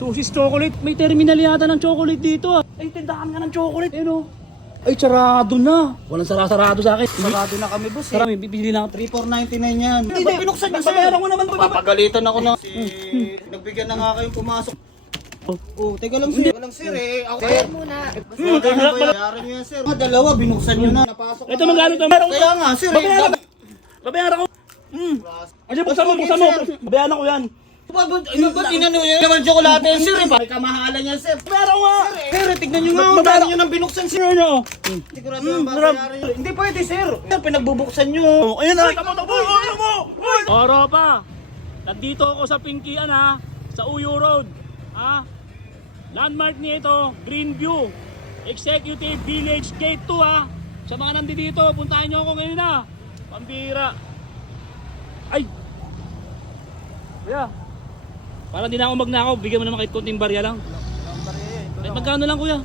Susis chocolate. May terminal yata ng chocolate dito ah. Ay, tindahan nga ng chocolate. Ano? Ay, sarado na. Walang sarado sa akin. Sarado na kami, boss. Sarado, bibili na ako. 3,499 yan. Hindi, pinuksan niyo, sir. Babayaran ko naman. Papagalitan ako na. Nagbigyan na nga kayong pumasok. Oh, teka lang, sir. Teka lang, sir, eh. Ako, sir. Muna. Bayaran niyo yan, sir. Dalawa, binuksan niyo na. Napasok na. Ito magkano to? Kaya nga, sir. Babayaran ko. Ay, buksan mo. Babayaran ko yan. Ba't inano yan? Naman tsokolate yan, sir. May kamahalan yan, sir. Babayaran ko nga. Sir, tignan niyo nga. Ang dami niyo nang binuksan, sir. Ano? Sigurado yung babayaran niyo. Hindi pwede, sir. Sir, pinagbubuksan niyo. Ayun na. Takbo. Ano mo? Oro pa. Nandito ako sa Pinkian ha. Sa Uyo Road. Ha? Landmark nito, Greenview. Executive Village Gate 2 ha. Sa mga nandito, puntahan niyo ako ngayon ha. Pambira. Ay. Kuya. Para hindi na ako magnakaw, bigyan mo naman kahit konting barya lang. Ay, magkano lang kuya?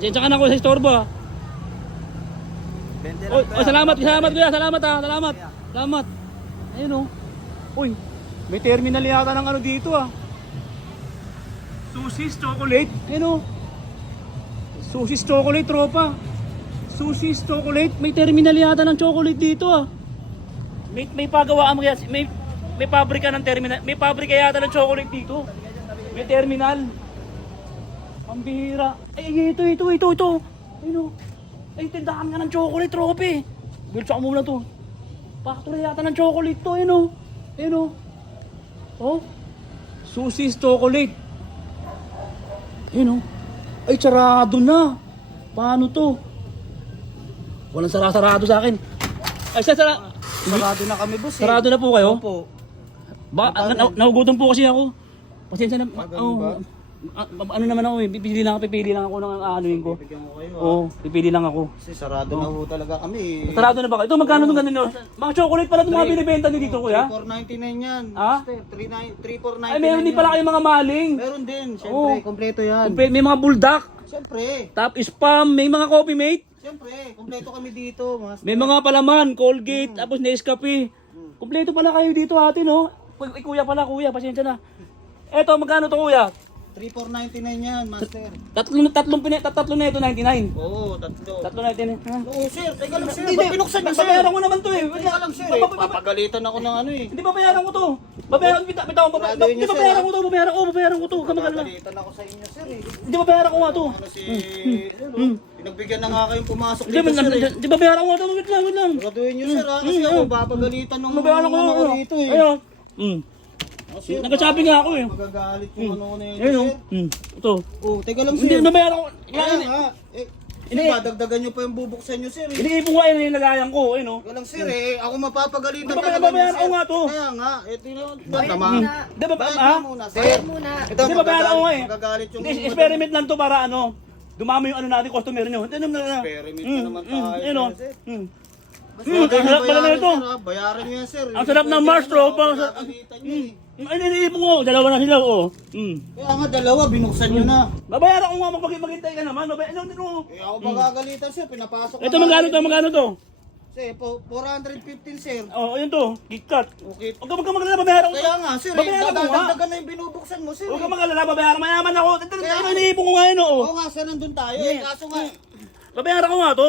Pasensya ka na kuya sa istorbo ha. Oh, salamat kuya, salamat. Ayun oh. Uy, may terminal yata ng ano dito ah. Susis chocolate. Ayun oh. Susis chocolate tropa. Susis chocolate, may terminal yata ng chocolate dito ah. May pagawaan kaya may pabrika ng terminal. May pabrika yata ng chocolate dito. May terminal. Pambihira. Ay, ito. Ayun oh. Ay, tindahan nga ng chocolate, trope. Bilsa ko muna to. Factory yata ng chocolate to, ayun o. Oh, Susis chocolate. Ayun o. Ay, sarado na. Paano to? Walang sarado sa akin. Ay, Sarado na kami, boss. sarado na po kayo? Opo. Nahugutom po kasi ako. Pasensya na. Ganun ba? Ano naman ako eh, pipili lang ako ng aanuin ko. Bibigyan ko kayo. Oo, pipili lang ako. Kasi sarado na ho talaga kami. Sarado na ba kayo? Ito, magkano itong ganun nyo? Mga chocolate pala itong mga binibenta nyo dito, kuya? 3,499 yan. Ah? 3,499. Ay, meron din pala kayong mga maling. Meron din. Siyempre, kompleto yan. May mga buldak, Siyempre. top spam, may mga coffee mate, Siyempre, kompleto kami dito. may mga palaman, Colgate, tapos Nescafe. Kompleto pala kayo dito ate, no? Kuya pala, pasensya na. Eto, magkano to kuya? 3,499 yan, master. Tatlo na ito, 99. Oo, tatlo. Tatlo na ito. Ha? Oo, sir. Teka lang, sir. Hindi, Ba't binuksan niyo, sir? babayaran ko naman to eh. Teka lang, sir. Papagalitan ako ng ano eh. Hindi babayaran ko to. Bitaw ko. Hindi babayaran ko to. Babayaran ko to. Kamakala. Papagalitan ako sa inyo, sir eh. Hindi babayaran ko nga to. Ano si... Pinagbigyan na nga kayong pumasok Hindi dito, sir eh. Hindi babayaran ko nga to. Wait lang. Siguraduhin niyo, sir ha. Kasi ako papagalitan nung Babayaran ko ano nga dito eh. Ayun. Sir, Nagka-shopping nga ako eh. magagalit yung ano na yun, Ayun. sir. Ito. Oh, teka lang, Hindi sir. babayaran ko. Kaya nga. Hindi. Dagdagan niyo pa yung bubuksan niyo, sir eh. Iniipon ko ayun yung lagayan ko. Ayun. Teka lang, sir eh. Ako mapapagalitan Babayaran ko nga to. Kaya nga. Ito yung... Bayad Tama. muna. Hindi ba Bayad ha? ka muna, sir. Muna. Ito, Hindi babayaran ko nga eh. Magagalit yung... Hindi, experiment lang to para ano. Dumami yung ano natin customer nyo. Experiment na naman tayo, Ayun o. sir. Ang sarap pala na ito. Bayaran niyo yan, sir. Ang sarap ng Mars, tropa. Pagalitan niyo eh. Ay, iniipon ko. Dalawa na sila. Kaya nga dalawa, binuksan niyo na. Babayaran ko nga maghintay ka naman. Babayaran ko. Eh ako magagalitan, sir. Pinapasok Ito magkano to? Sir, 415, sir. Oh, ayun to. KitKat. Okay. Huwag ka magalala, babayaran ko. Kaya nga, sir. Babayaran ko nga. Dadagdagan na yung binubuksan mo, sir. Huwag ka magalala, babayaran. Mayaman ako. Ito iniipon ko nga yun, oh. Oo nga, sir. Nandun tayo. Eh, kaso nga. Babayaran ko nga to.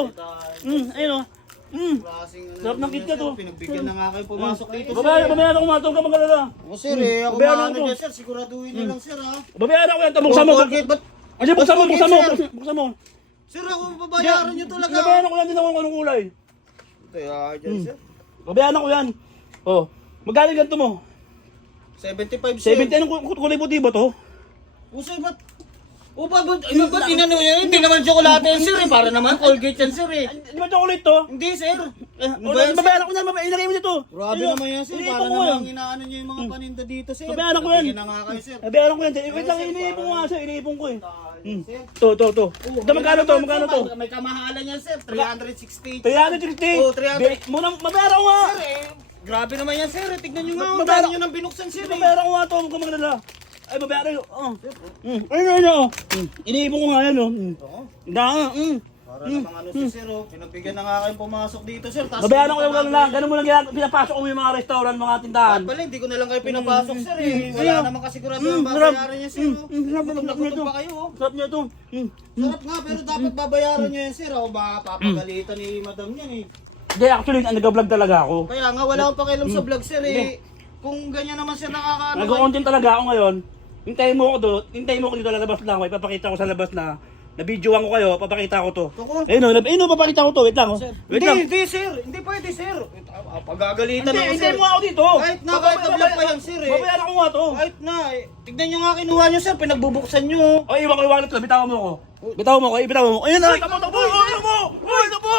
Ayun, oh. Klaseng ano. Sarap ng KitKat, oh. Pinagbigyan na nga kayo pumasok dito, sir. Babayaran ko nga to. Huwag ka magalala. O, sir, eh. Ako Babayaran maano ko. dyan, sir. Siguraduhin niyo lang, sir, ha. Babayaran ko yan. Buksan mo. Ay, buksan mo. Sir, ako babayaran niyo talaga. Babayaran ko yan din ako kung anong kulay. Ito, dyan, sir. Babayaran ko yan. Oh. Magkano ganito mo? 75, sir. 70, anong kulay puti ba to? O, sir, ba't? O, ba't inano yan? Hindi naman tsokolate yan, sir, eh. Para naman Colgate yan, sir, eh. Di ba chocolate to? Hindi, sir. Babayaran ko yan, ilagay mo dito. Grabe Ayun, naman yan, sir. iniipon Para ko yan. naman inaano niyo yung mga paninda dito, sir. Babayaran ko yan. Bigyan na nga kayo, sir. Babayaran ko yan. Wait lang, iniipon ko nga sir, iniipon ko eh. Sir. To. Ito magkano to? Magkano to? May kamahalan yan, sir. 360. 360. Oh, 300. Munang babayaran ko nga. Sir, eh. Grabe naman yan, sir. Tignan nyo nga. Ang Babayaran- dami nyo nang binuksan, sir. Babayaran ko nga to, huwag ka magalala. Ay, babayaran ko. Ayun. Iniipon ko nga yan oh. Oo. Daan. Para namang ano si sir, oh. Pinagbigyan na nga kayong pumasok dito, sir. Tas Babayaran ko lang lang. Ganun mo lang pinapasok mo yung mga restaurant, mga tindahan. pala, hindi ko na lang kayo pinapasok, sir, eh. Wala naman kasi sigurado yung babayaran niya, sir, oh. Gutom na gutom pa kayo, oh. Sarap niya ito. Sarap nga, pero dapat babayaran niyo yan, sir. O baka papagalitan ni madam yan, eh. Hindi, actually, nag-vlog talaga ako. Kaya nga, wala akong pakialam sa vlog, sir, eh. Kung ganyan naman siya nakakaano. Nag-content talaga ako ngayon. Hintayin mo ako dito lalabas lang. May papakita ko sa labas na na-videoan ko kayo, papakita ko to. Ako? Ayun o, papakita ko to. Wait lang, oh. Wait lang. Hindi, sir. Hindi pwede, sir. Pagagalitan Hindi, ako, sir. hintayin mo ako dito. Kahit na, kahit na vlog pa yan, sir, eh. Babayaran ko nga to. Kahit na, eh. Tignan nyo nga kinuha nyo, sir. Pinagbubuksan nyo. O, iwan ko iwanit ko. Bitawan mo ako. Bitawan mo ako. Ayun na. Tapo. Ay, tapo.